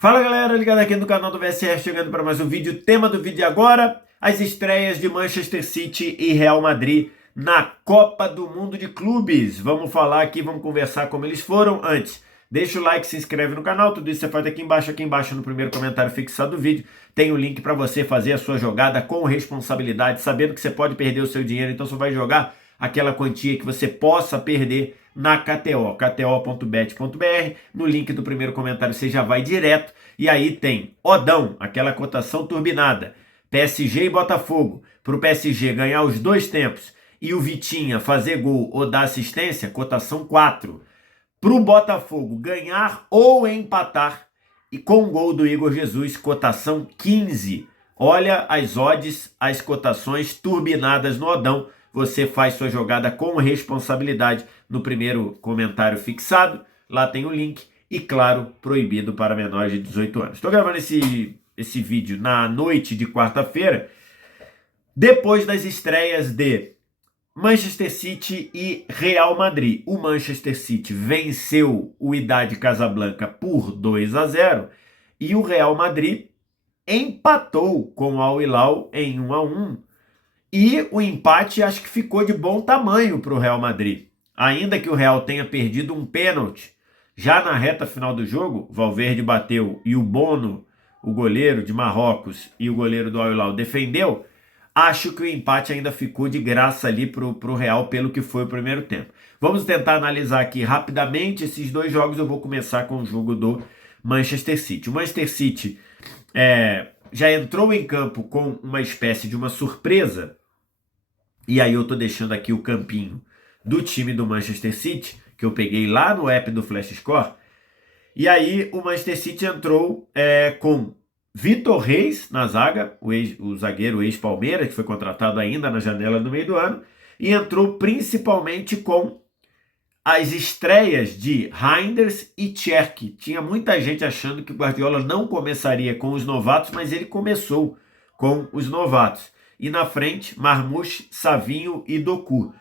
Fala galera, ligado aqui no canal do VSR, chegando para mais um vídeo. Tema do vídeo agora, as estreias de Manchester City e Real Madrid na Copa do Mundo de Clubes. Vamos falar aqui, vamos conversar como eles foram. Antes, deixa o like, se inscreve no canal, tudo isso você faz aqui embaixo no primeiro comentário fixado do vídeo. Tem o link para você fazer a sua jogada com responsabilidade, sabendo que você pode perder o seu dinheiro, então você vai jogar aquela quantia que você possa perder na KTO, kto.bet.br. No link do primeiro comentário você já vai direto. E aí tem Odão, aquela cotação turbinada. PSG e Botafogo. Para o PSG ganhar os dois tempos e o Vitinha fazer gol ou dar assistência, cotação 4. Para o Botafogo ganhar ou empatar e com o gol do Igor Jesus, cotação 15. Olha as odds, as cotações turbinadas no Odão. Você faz sua jogada com responsabilidade no primeiro comentário fixado. Lá tem o link e, claro, proibido para menores de 18 anos. Estou gravando esse vídeo na noite de quarta-feira, depois das estreias de Manchester City e Real Madrid. O Manchester City venceu o Wydad Casablanca por 2-0 e o Real Madrid empatou com o Al Hilal em 1-1. E o empate acho que ficou de bom tamanho para o Real Madrid. Ainda que o Real tenha perdido um pênalti, já na reta final do jogo, Valverde bateu e o Bono, o goleiro de Marrocos, e o goleiro do Al Hilal defendeu, acho que o empate ainda ficou de graça ali para o Real pelo que foi o primeiro tempo. Vamos tentar analisar aqui rapidamente esses dois jogos. Eu vou começar com o jogo do Manchester City. O Manchester City já entrou em campo com uma espécie de uma surpresa. E aí eu tô deixando aqui o campinho do time do Manchester City, que eu peguei lá no app do Flash Score. E aí o Manchester City entrou com Vitor Reis na zaga, o zagueiro ex-Palmeiras, que foi contratado ainda na janela do meio do ano. E entrou principalmente com as estreias de Reinders e Cherki. Tinha muita gente achando que o Guardiola não começaria com os novatos, mas ele começou com os novatos. E na frente, Marmoush, Savinho e Doku.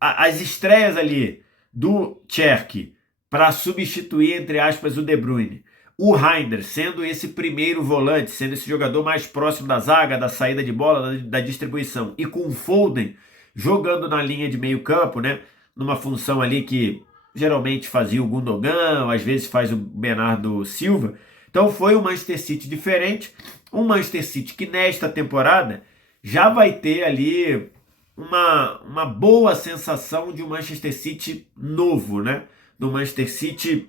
As estreias ali do Cherki para substituir, entre aspas, o De Bruyne. O Reinders sendo esse primeiro volante, sendo esse jogador mais próximo da zaga, da saída de bola, da distribuição. E com o Foden jogando na linha de meio campo, né? Numa função ali que geralmente fazia o Gundogan, às vezes faz o Bernardo Silva. Então foi um Manchester City diferente, um Manchester City que nesta temporada já vai ter ali uma boa sensação de um Manchester City novo, né? Do Manchester City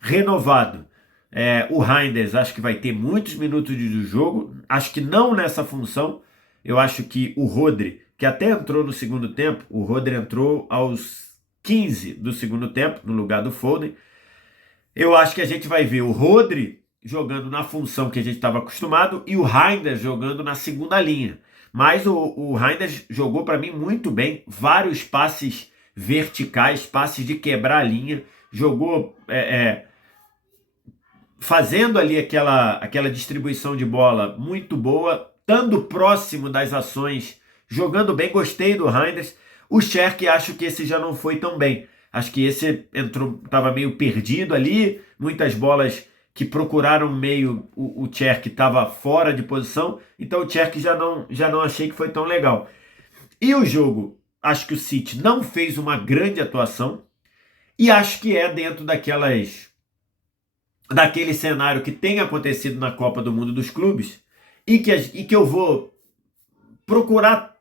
renovado. O Reinders acho que vai ter muitos minutos de jogo, acho que não nessa função. Eu acho que o Rodri, que até entrou no segundo tempo, o Rodri entrou aos 15 do segundo tempo, no lugar do Foden. Eu acho que a gente vai ver o Rodri jogando na função que a gente estava acostumado e o Reinders jogando na segunda linha. Mas o Reinders jogou para mim muito bem, vários passes verticais, passes de quebrar a linha, jogou fazendo ali aquela distribuição de bola muito boa, estando próximo das ações, jogando bem. Gostei do Reinders. O Cherki, acho que esse já não foi tão bem. Acho que esse estava meio perdido ali, muitas bolas que procuraram meio, o Cherki estava fora de posição, então o Cherki já não achei que foi tão legal. E o jogo, acho que o City não fez uma grande atuação, e acho que é dentro daquele cenário que tem acontecido na Copa do Mundo dos Clubes, e que eu vou procurar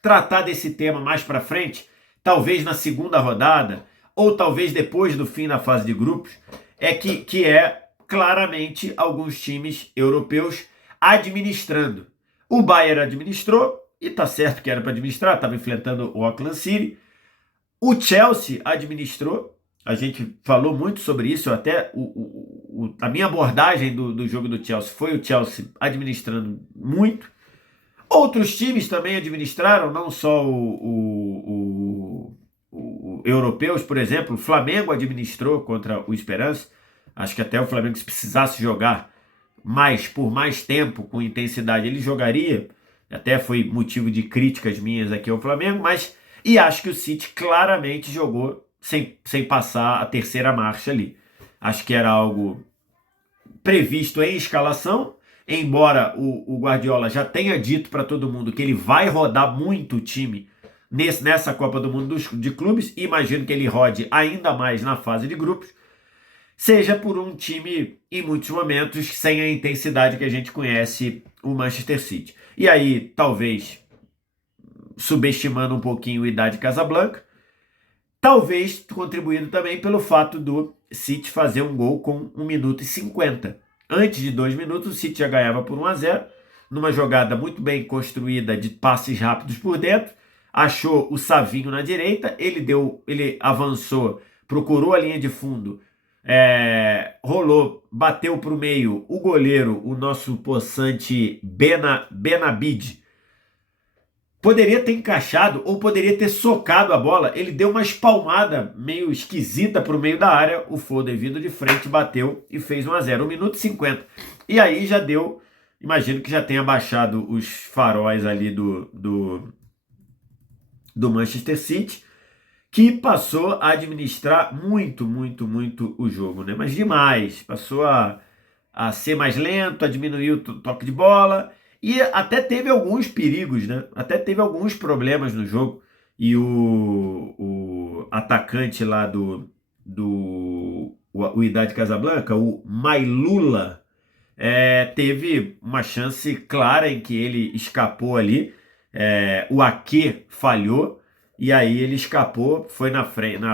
tratar desse tema mais para frente, talvez na segunda rodada, ou talvez depois do fim da fase de grupos, que é claramente alguns times europeus administrando. O Bayern administrou, e tá certo que era para administrar, estava enfrentando o Auckland City. O Chelsea administrou, a gente falou muito sobre isso, até a minha abordagem do jogo do Chelsea foi o Chelsea administrando muito. Outros times também administraram, não só europeus, por exemplo. O Flamengo administrou contra o Esperance. Acho que até o Flamengo, se precisasse jogar por mais tempo, com intensidade, ele jogaria. Até foi motivo de críticas minhas aqui ao Flamengo, e acho que o City claramente jogou sem passar a terceira marcha ali. Acho que era algo previsto em escalação, embora o Guardiola já tenha dito para todo mundo que ele vai rodar muito o time nessa Copa do Mundo de Clubes, e imagino que ele rode ainda mais na fase de grupos, seja por um time, em muitos momentos, sem a intensidade que a gente conhece o Manchester City. E aí, talvez, subestimando um pouquinho o Idade Casablanca, talvez contribuindo também pelo fato do City fazer um gol com 1 minuto e 50. Antes de 2 minutos, o City já ganhava por 1-0, numa jogada muito bem construída de passes rápidos por dentro, achou o Savinho na direita, ele avançou, procurou a linha de fundo, rolou, bateu para o meio, o goleiro, o nosso possante Benabid, poderia ter encaixado ou poderia ter socado a bola. Ele deu uma espalmada meio esquisita para o meio da área. O Foden, vindo de frente, bateu e fez 1-0. 1 minuto e 50. E aí já deu, imagino que já tenha baixado os faróis ali do Manchester City, que passou a administrar muito o jogo, né? Mas demais. Passou a ser mais lento, a diminuir o toque de bola. E até teve alguns perigos, né? Até teve alguns problemas no jogo. E o atacante lá o Idade Casablanca, o Mailula, teve uma chance clara em que ele escapou ali. O Ake falhou. E aí ele escapou, foi na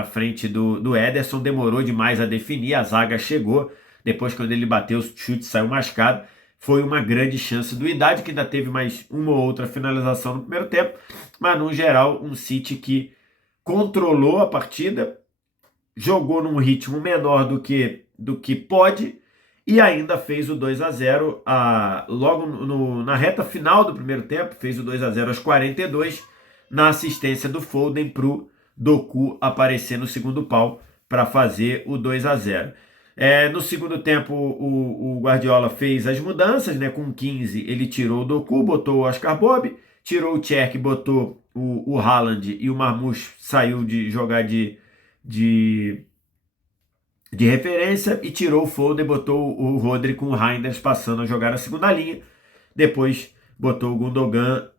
frente do Ederson, demorou demais a definir, a zaga chegou. Depois, quando ele bateu, o chute saiu mascado. Foi uma grande chance do Idade, que ainda teve mais uma ou outra finalização no primeiro tempo, mas no geral um City que controlou a partida, jogou num ritmo menor do que pode e ainda fez o 2-0 logo na reta final do primeiro tempo, fez o 2-0 aos 42, na assistência do Foden para o Doku aparecer no segundo pau para fazer o 2-0. No segundo tempo, o Guardiola fez as mudanças, né? Com 15 ele tirou o Doku, botou o Oscar Bob, tirou o Čech, botou o Haaland, e o Marmoush saiu de jogar de referência e tirou o Foden, botou o Rodri com o Reinders passando a jogar na segunda linha. Depois botou o Gundogan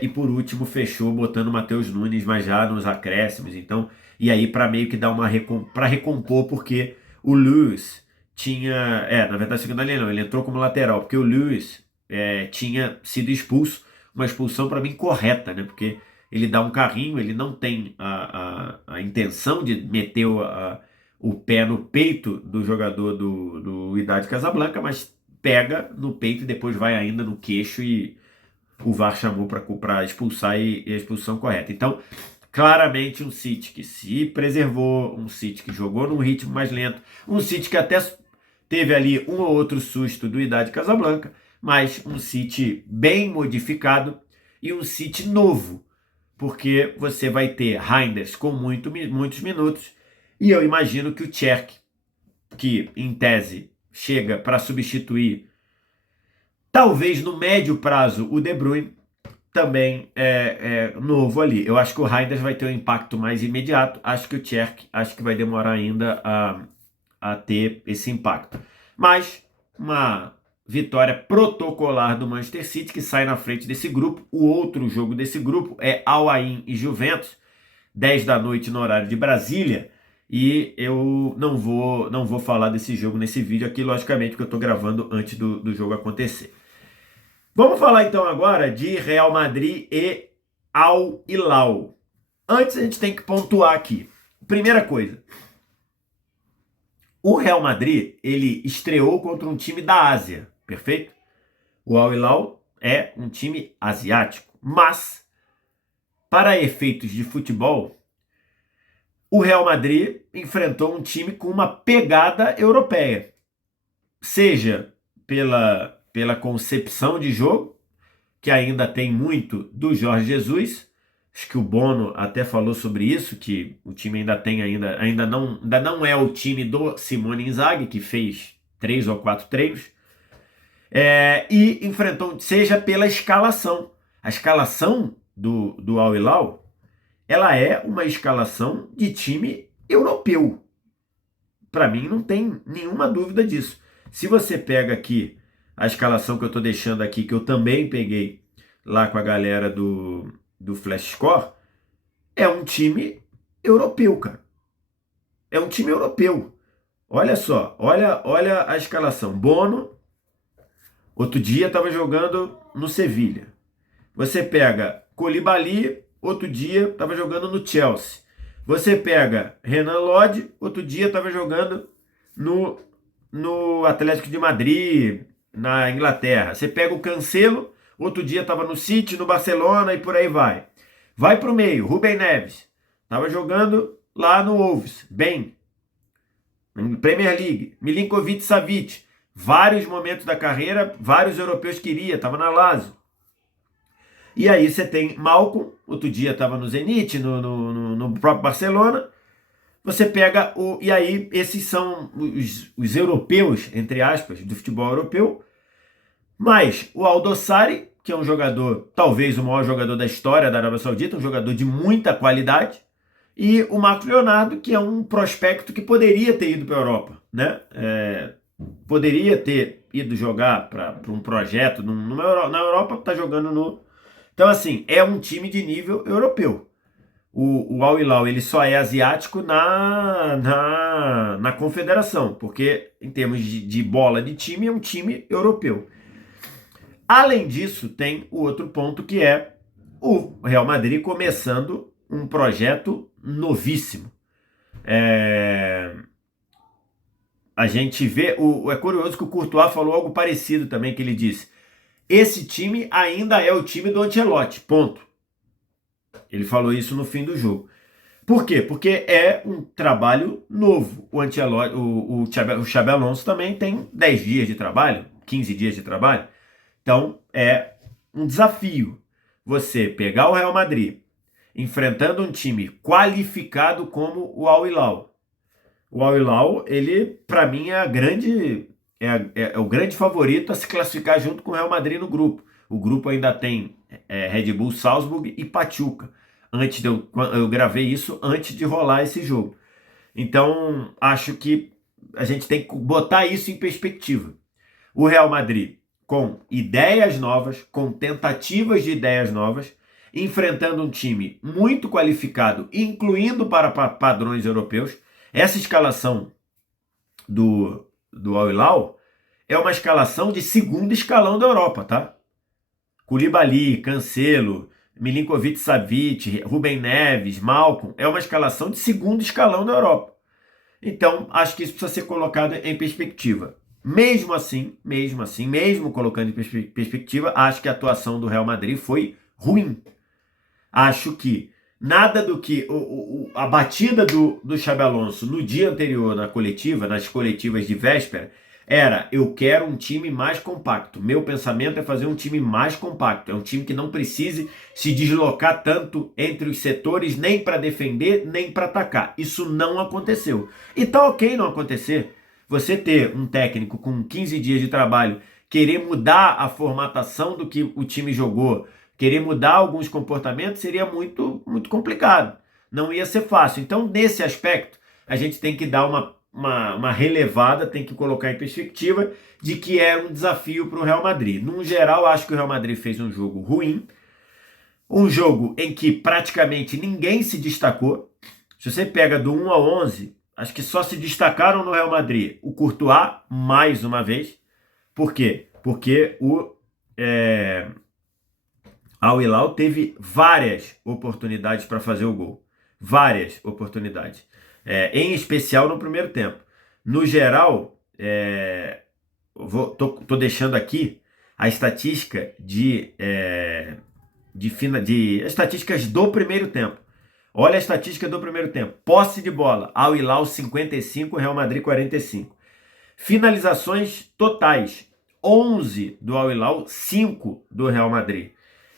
e por último fechou botando o Matheus Nunes, mas já nos acréscimos. Então, e aí para meio que dar para recompor, porque o Lewis tinha, na verdade, segunda linha não, ele entrou como lateral, porque o Lewis tinha sido expulso, uma expulsão para mim correta, né? Porque ele dá um carrinho, ele não tem a intenção de meter o pé no peito do jogador do Idade Casablanca, mas pega no peito e depois vai ainda no queixo, e o VAR chamou para expulsar, e a expulsão correta. Então, claramente um City que se preservou, um City que jogou num ritmo mais lento, um City que até teve ali um ou outro susto do Idade Casablanca, mas um City bem modificado e um City novo, porque você vai ter Reinders com muitos minutos, e eu imagino que o Čech, que em tese chega para substituir, talvez no médio prazo, o De Bruyne, também novo ali. Eu acho que o Reinders vai ter um impacto mais imediato. Acho que o Čech, acho que vai demorar ainda a ter esse impacto. Mas uma vitória protocolar do Manchester City, que sai na frente desse grupo. O outro jogo desse grupo é Al Ain e Juventus, 10 da noite no horário de Brasília. E eu não vou falar desse jogo nesse vídeo aqui, logicamente, porque eu estou gravando antes do jogo acontecer. Vamos falar então agora de Real Madrid e Al Hilal. Antes a gente tem que pontuar aqui. Primeira coisa, o Real Madrid, ele estreou contra um time da Ásia, perfeito? O Al Hilal é um time asiático, mas para efeitos de futebol, o Real Madrid enfrentou um time com uma pegada europeia, seja pela concepção de jogo, que ainda tem muito do Jorge Jesus. Acho que o Bono até falou sobre isso, que o time ainda não é o time do Simone Inzaghi, que fez 3 ou 4 treinos, e enfrentou, seja pela escalação. A escalação do Al Hilal, ela é uma escalação de time europeu. para mim não tem nenhuma dúvida disso. Se você pega aqui a escalação que eu estou deixando aqui, que eu também peguei lá com a galera do Flash Score, é um time europeu, cara. É um time europeu. Olha só, olha a escalação. Bono, outro dia estava jogando no Sevilha. Você pega Koulibaly, outro dia estava jogando no Chelsea. Você pega Renan Lodge, outro dia estava jogando no Atlético de Madrid, na Inglaterra. Você pega o Cancelo, outro dia estava no City, no Barcelona e por aí vai. Vai para o meio, Rubem Neves. Estava jogando lá no Wolves, bem. Premier League, Milinkovic-Savic. Vários momentos da carreira, vários europeus queria, estava na Lazio. E aí você tem Malcom, outro dia estava no Zenit, no próprio Barcelona. Você pega o... E aí esses são os europeus, entre aspas, do futebol europeu. Mas o Aldosari, que é um jogador, talvez o maior jogador da história da Arábia Saudita, um jogador de muita qualidade. E o Marcos Leonardo, que é um prospecto que poderia ter ido para a Europa, né? Poderia ter ido jogar para um projeto na Europa, está jogando no... Então, assim, é um time de nível europeu. O Al Hilal, ele só é asiático na confederação, porque em termos de bola de time, é um time europeu. Além disso, tem o outro ponto que é o Real Madrid começando um projeto novíssimo. A gente vê, é curioso que o Courtois falou algo parecido também, que ele disse: esse time ainda é o time do Ancelotti, ponto. Ele falou isso no fim do jogo. Por quê? Porque é um trabalho novo. O Ancelotti, o Xabi Alonso também tem 10 dias de trabalho, 15 dias de trabalho. Então é um desafio você pegar o Real Madrid enfrentando um time qualificado como o Al Hilal. O Al Hilal, ele, para mim, é o grande favorito a se classificar junto com o Real Madrid no grupo. O grupo ainda tem Red Bull Salzburg e Pachuca. Eu gravei isso antes de rolar esse jogo. Então, acho que a gente tem que botar isso em perspectiva. O Real Madrid, com ideias novas, com tentativas de ideias novas, enfrentando um time muito qualificado, incluindo para padrões europeus. Essa escalação do Al Hilal é uma escalação de segundo escalão da Europa, tá? Koulibaly, Cancelo, Milinkovic-Savic, Rubem Neves, Malcom, é uma escalação de segundo escalão da Europa. Então, acho que isso precisa ser colocado em perspectiva. Mesmo colocando em perspectiva, acho que a atuação do Real Madrid foi ruim. Acho que nada do que a batida do Xabi Alonso no dia anterior nas coletivas de véspera, era: eu quero um time mais compacto. Meu pensamento é fazer um time mais compacto. É um time que não precise se deslocar tanto entre os setores, nem para defender, nem para atacar. Isso não aconteceu. E tá ok não acontecer. Você ter um técnico com 15 dias de trabalho, querer mudar a formatação do que o time jogou, querer mudar alguns comportamentos, seria muito, muito complicado. Não ia ser fácil. Então, nesse aspecto, a gente tem que dar uma relevada, tem que colocar em perspectiva de que é um desafio para o Real Madrid. No geral, acho que o Real Madrid fez um jogo ruim, um jogo em que praticamente ninguém se destacou. Se você pega do 1 ao 11, acho que só se destacaram no Real Madrid o Courtois, mais uma vez. Por quê? Porque o Al Hilal teve várias oportunidades para fazer o gol. Várias oportunidades. Em especial no primeiro tempo. No geral, tô deixando aqui a estatística as estatísticas do primeiro tempo. Olha a estatística do primeiro tempo. Posse de bola: Al Hilal 55, Real Madrid 45. Finalizações totais: 11 do Al Hilal, 5 do Real Madrid.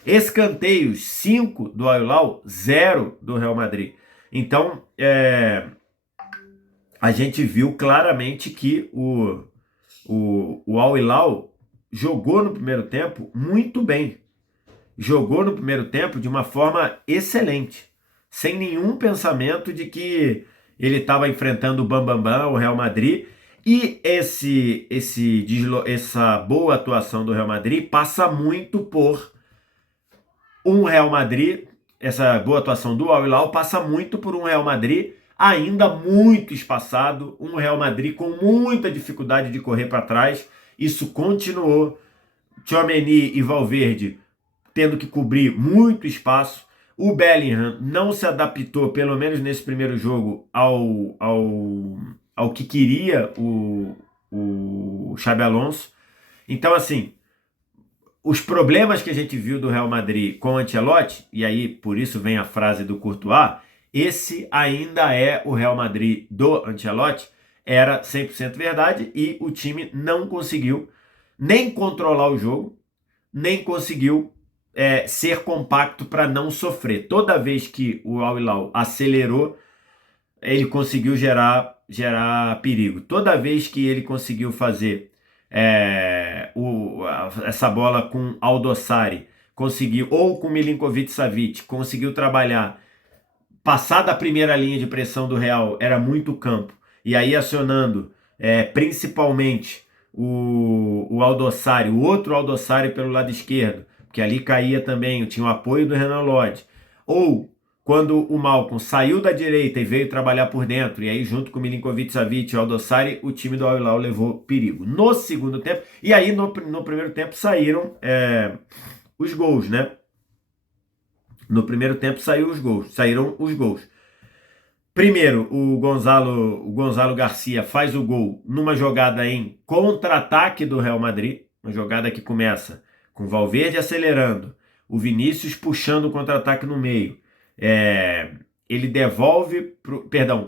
Escanteios: 5 do Al Hilal, 0 do Real Madrid. Então, a gente viu claramente que o Al Hilal jogou no primeiro tempo muito bem. Jogou no primeiro tempo de uma forma excelente. Sem nenhum pensamento de que ele estava enfrentando o Bambambam, o Real Madrid, e essa boa atuação do Real Madrid passa muito por um Real Madrid, essa boa atuação do Al Hilal passa muito por um Real Madrid ainda muito espaçado, um Real Madrid com muita dificuldade de correr para trás. Isso continuou. Tchouaméni e Valverde tendo que cobrir muito espaço. O Bellingham não se adaptou, pelo menos nesse primeiro jogo, ao que queria o Xabi Alonso. Então, assim, os problemas que a gente viu do Real Madrid com o Ancelotti, e aí por isso vem a frase do Courtois, esse ainda é o Real Madrid do Ancelotti, era 100% verdade, e o time não conseguiu nem controlar o jogo, nem conseguiu ser compacto para não sofrer. Toda vez que o Al Hilal acelerou, ele conseguiu gerar perigo. Toda vez que ele conseguiu fazer essa bola com Aldossari, conseguiu, ou com Milinkovic-Savic, conseguiu trabalhar, passar da primeira linha de pressão do Real, era muito campo, e aí acionando principalmente o Aldossari, o outro Aldossari pelo lado esquerdo, que ali caía também, tinha o apoio do Renan Lodge, ou quando o Malcom saiu da direita e veio trabalhar por dentro, e aí junto com o Milinkovic-Savic e o Aldossari, o time do Al Hilal levou perigo. No segundo tempo, e aí no primeiro tempo saíram os gols, né? No primeiro tempo saíram os gols. Primeiro, o Gonzalo Garcia faz o gol numa jogada em contra-ataque do Real Madrid, uma jogada que começa com o Valverde acelerando, o Vinícius puxando o contra-ataque no meio, ele devolve,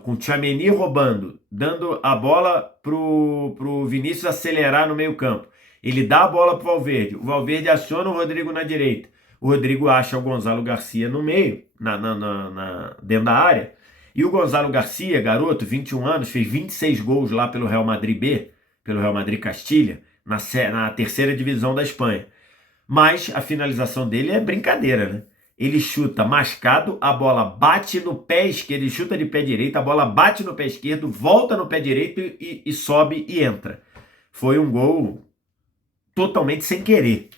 com o Tchouaméni roubando, dando a bola pro Vinícius acelerar no meio campo. Ele dá a bola pro Valverde, o Valverde aciona o Rodrigo na direita, o Rodrigo acha o Gonzalo Garcia no meio, dentro da área, e o Gonzalo Garcia, garoto, 21 anos, fez 26 gols lá pelo Real Madrid B, pelo Real Madrid Castilha, na terceira divisão da Espanha. Mas a finalização dele é brincadeira, né? Ele chuta mascado, a bola bate no pé esquerdo, ele chuta de pé direito, a bola bate no pé esquerdo, volta no pé direito e sobe e entra. Foi um gol totalmente sem querer,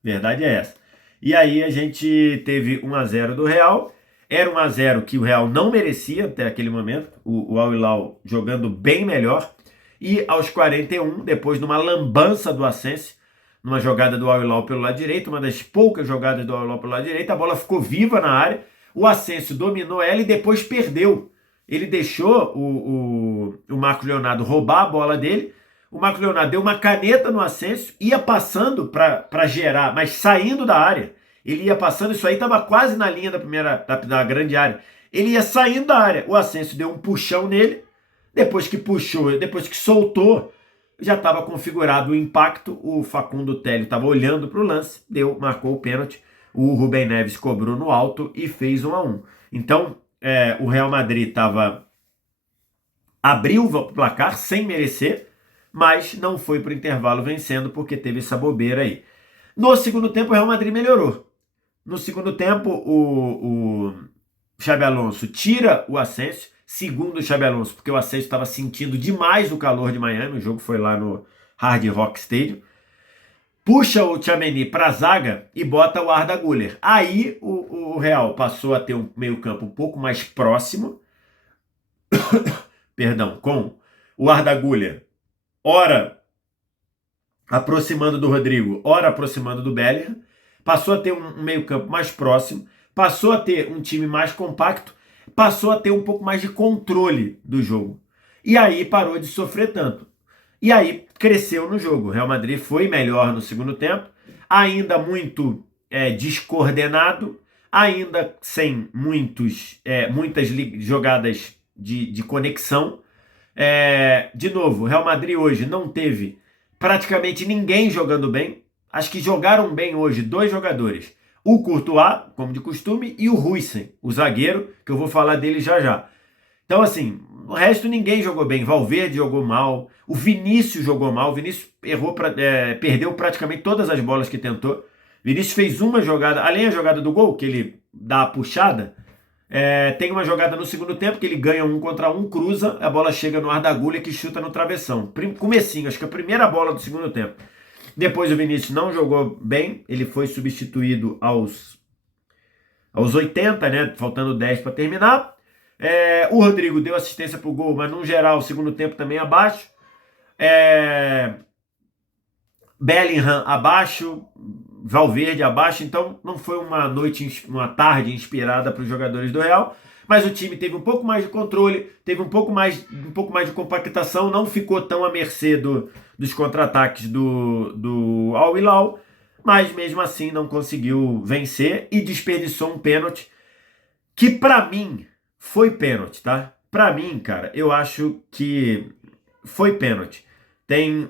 verdade é essa. E aí a gente teve 1-0 do Real, era 1-0 que o Real não merecia até aquele momento, o Al Hilal jogando bem melhor, e aos 41, depois de uma lambança do Asensio, numa jogada do Al Hilal pelo lado direito, uma das poucas jogadas do Al Hilal pelo lado direito, a bola ficou viva na área, o Asensio dominou ela e depois perdeu. Ele deixou o Marcos Leonardo roubar a bola dele, o Marcos Leonardo deu uma caneta no Asensio, ia passando para gerar, mas saindo da área. Ele ia passando, isso aí estava quase na linha da grande área. Ele ia saindo da área, o Asensio deu um puxão nele, depois que soltou, já estava configurado o impacto, o Facundo Tellio estava olhando para o lance, marcou o pênalti, o Rubem Neves cobrou no alto e fez 1-1. Então, o Real Madrid abriu o placar sem merecer, mas não foi para o intervalo vencendo porque teve essa bobeira aí. No segundo tempo, o Real Madrid melhorou. No segundo tempo, o Xabi Alonso tira o Asensio, segundo o Xabi Alonso, porque o Asensio estava sentindo demais o calor de Miami, o jogo foi lá no Hard Rock Stadium, puxa o Tchouaméni para a zaga e bota o Arda Güler. Aí o Real passou a ter um meio-campo um pouco mais próximo, com o Arda Güler, ora aproximando do Rodrigo, ora aproximando do Bellingham, passou a ter um meio-campo mais próximo, passou a ter um time mais compacto, passou a ter um pouco mais de controle do jogo. E aí parou de sofrer tanto. E aí cresceu no jogo. O Real Madrid foi melhor no segundo tempo, ainda muito descoordenado, ainda sem muitas jogadas de conexão. De novo, o Real Madrid hoje não teve praticamente ninguém jogando bem. Acho que jogaram bem hoje 2 jogadores. O Courtois, como de costume, e o Huijsen, o zagueiro, que eu vou falar dele já já. Então, assim, o resto ninguém jogou bem. Valverde jogou mal, o Vinícius jogou mal, o Vinícius perdeu praticamente todas as bolas que tentou. O Vinícius fez uma jogada, além da jogada do gol, que ele dá a puxada, Tem uma jogada no segundo tempo que ele ganha 1 contra 1, cruza, a bola chega no ar da agulha que chuta no travessão. Comecinho, acho que a primeira bola do segundo tempo. Depois o Vinícius não jogou bem, ele foi substituído aos 80, né? Faltando 10 para terminar. O Rodrigo deu assistência pro gol, mas no geral o segundo tempo também abaixo. Bellingham abaixo, Valverde abaixo, então não foi uma tarde inspirada para os jogadores do Real, mas o time teve um pouco mais de controle, teve um pouco mais de compactação, não ficou tão à mercê dos contra-ataques do Al Hilal, mas mesmo assim não conseguiu vencer e desperdiçou um pênalti que para mim foi pênalti, tá? Para mim, cara, eu acho que foi pênalti. Tem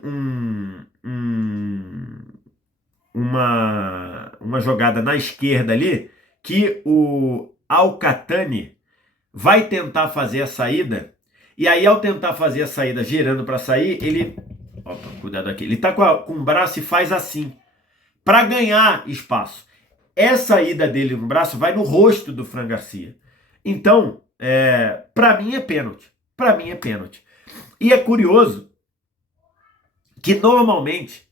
uma jogada na esquerda ali que o Al-Qahtani vai tentar fazer a saída, e aí ao tentar fazer a saída girando para sair, ele, opa, cuidado aqui, ele tá com o braço e faz assim para ganhar espaço. Essa ida dele no braço vai no rosto do Fran Garcia. Então, para mim é pênalti. Para mim é pênalti. E é curioso que normalmente,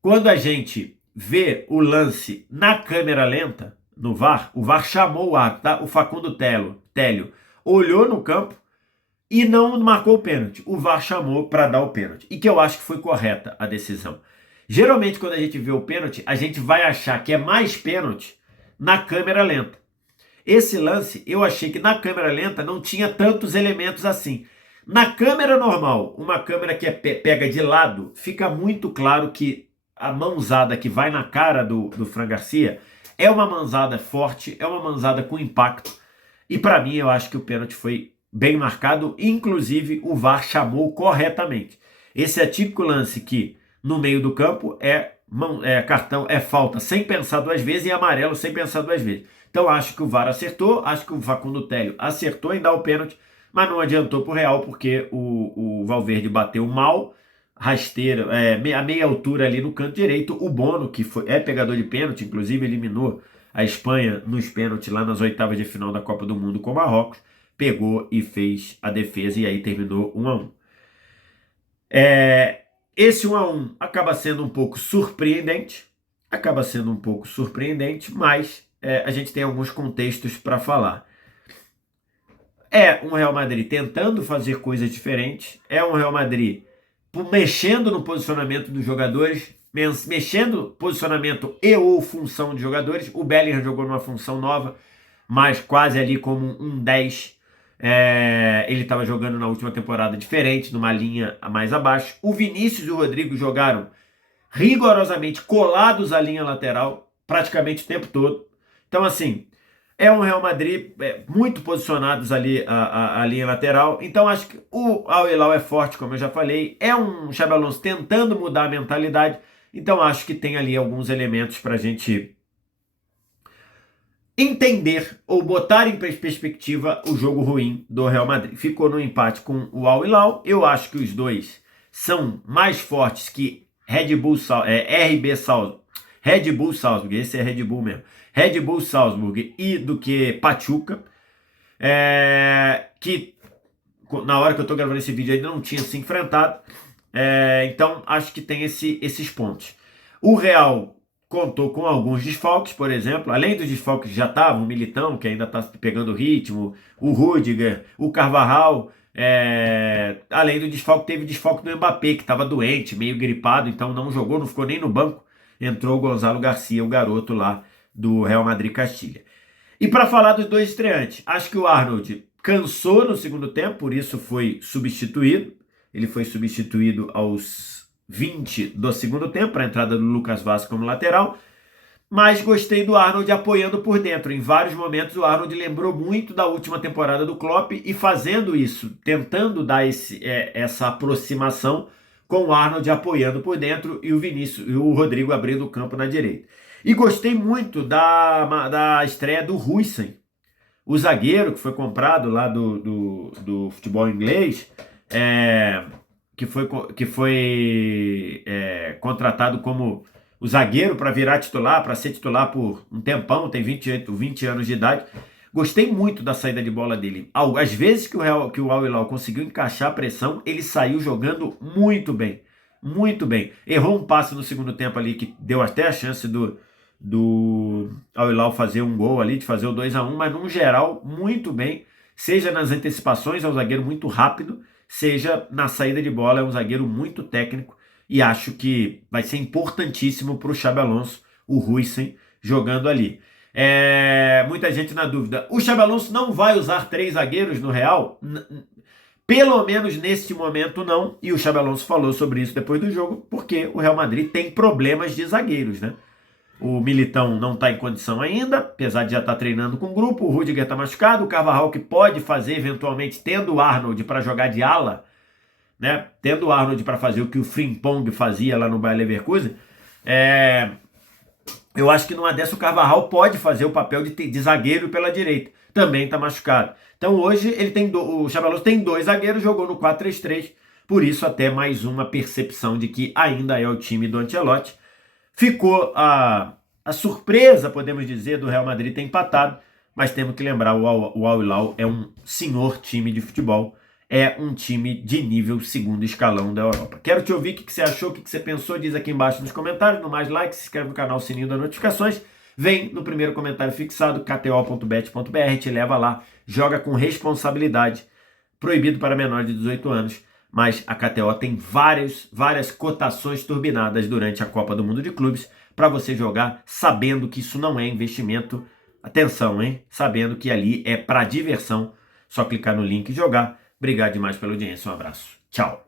quando a gente vê o lance na câmera lenta, no VAR, o VAR chamou o árbitro, tá? O Facundo Télio olhou no campo e não marcou o pênalti. O VAR chamou para dar o pênalti. E que eu acho que foi correta a decisão. Geralmente, quando a gente vê o pênalti, a gente vai achar que é mais pênalti na câmera lenta. Esse lance, eu achei que na câmera lenta não tinha tantos elementos assim. Na câmera normal, uma câmera que pega de lado, fica muito claro que a mãozada que vai na cara do Fran Garcia é uma mãozada forte, é uma mãozada com impacto. E para mim, eu acho que o pênalti foi bem marcado, inclusive o VAR chamou corretamente. Esse é típico lance que no meio do campo cartão, é falta sem pensar duas vezes e amarelo sem pensar duas vezes. Então acho que o VAR acertou, acho que o Facundo Télio acertou em dar o pênalti, mas não adiantou pro Real porque o Valverde bateu mal, rasteira, a meia altura ali no canto direito. O Bono, que é pegador de pênalti, inclusive eliminou a Espanha nos pênaltis lá nas oitavas de final da Copa do Mundo com o Marrocos, pegou e fez a defesa e aí terminou 1-1. Esse 1-1 acaba sendo um pouco surpreendente, mas a gente tem alguns contextos para falar. É um Real Madrid tentando fazer coisas diferentes, é um Real Madrid mexendo no posicionamento dos jogadores, mexendo posicionamento e ou função de jogadores. O Bellingham jogou numa função nova, mas quase ali como um 10. Ele estava jogando na última temporada diferente, numa linha mais abaixo. O Vinícius e o Rodrigo jogaram rigorosamente colados à linha lateral, praticamente o tempo todo. Então, assim, é um Real Madrid muito posicionados ali a linha lateral. Então, acho que o Al Hilal é forte, como eu já falei. É um Xabi Alonso tentando mudar a mentalidade. Então, acho que tem ali alguns elementos para a gente entender ou botar em perspectiva o jogo ruim do Real Madrid. Ficou no empate com o Al Hilal. Eu acho que os dois são mais fortes que Red Bull Salzburg, esse é Red Bull mesmo. Red Bull Salzburg e do que Pachuca, que na hora que eu tô gravando esse vídeo ainda não tinha se enfrentado. Então acho que tem esses pontos. O Real contou com alguns desfalques, por exemplo, além dos desfalques que já estavam, o Militão, que ainda está pegando ritmo, o Rüdiger, o Carvajal, além do desfalque, teve desfalque do Mbappé, que estava doente, meio gripado, então não jogou, não ficou nem no banco. Entrou o Gonzalo Garcia, o garoto lá do Real Madrid Castilha. E para falar dos dois estreantes, acho que o Arnold cansou no segundo tempo, por isso foi substituído. Ele foi substituído aos 20 do segundo tempo, para a entrada do Lucas Vazquez como lateral. Mas gostei do Arnold apoiando por dentro. Em vários momentos o Arnold lembrou muito da última temporada do Klopp e fazendo isso, tentando dar essa aproximação com o Arnold apoiando por dentro e o Vinícius e o Rodrigo abrindo o campo na direita. E gostei muito da estreia do Huijsen, o zagueiro que foi comprado lá do futebol inglês, que foi contratado como o zagueiro para virar titular, para ser titular por um tempão, tem 20 anos de idade. Gostei muito da saída de bola dele. Às vezes que o Al Hilal conseguiu encaixar a pressão, ele saiu jogando muito bem. Muito bem. Errou um passe no segundo tempo ali que deu até a chance do Al Hilal fazer um gol ali, de fazer o 2-1, mas no geral, muito bem. Seja nas antecipações, é um zagueiro muito rápido, seja na saída de bola, é um zagueiro muito técnico. E acho que vai ser importantíssimo para o Xabi Alonso, o Huijsen, jogando ali. Muita gente na dúvida. O Xabi Alonso não vai usar 3 zagueiros no Real? Pelo menos neste momento não. E o Xabi Alonso falou sobre isso depois do jogo, porque o Real Madrid tem problemas de zagueiros, né? O Militão não está em condição ainda, apesar de já estar treinando com o grupo. O Rudiger está machucado. O Carvajal, que pode fazer eventualmente, tendo o Arnold para jogar de ala, né? Tendo o Arnold para fazer o que o Frimpong fazia lá no Bayer Leverkusen, eu acho que numa dessa o Carvajal pode fazer o papel de zagueiro pela direita. Também está machucado. Então hoje o Xabi Alonso tem 2 zagueiros, jogou no 4-3-3. Por isso até mais uma percepção de que ainda é o time do Ancelotti. Ficou a surpresa, podemos dizer, do Real Madrid ter empatado. Mas temos que lembrar, o Al Hilal é um senhor time de futebol. É um time de nível segundo escalão da Europa. Quero te ouvir o que você achou, o que você pensou. Diz aqui embaixo nos comentários. No mais like, se inscreve no canal, sininho das notificações. Vem no primeiro comentário fixado, kto.bet.br, te leva lá. Joga com responsabilidade. Proibido para menores de 18 anos. Mas a KTO tem várias cotações turbinadas durante a Copa do Mundo de Clubes para você jogar sabendo que isso não é investimento. Atenção, hein? Sabendo que ali é para diversão. Só clicar no link e jogar. Obrigado demais pela audiência. Um abraço. Tchau.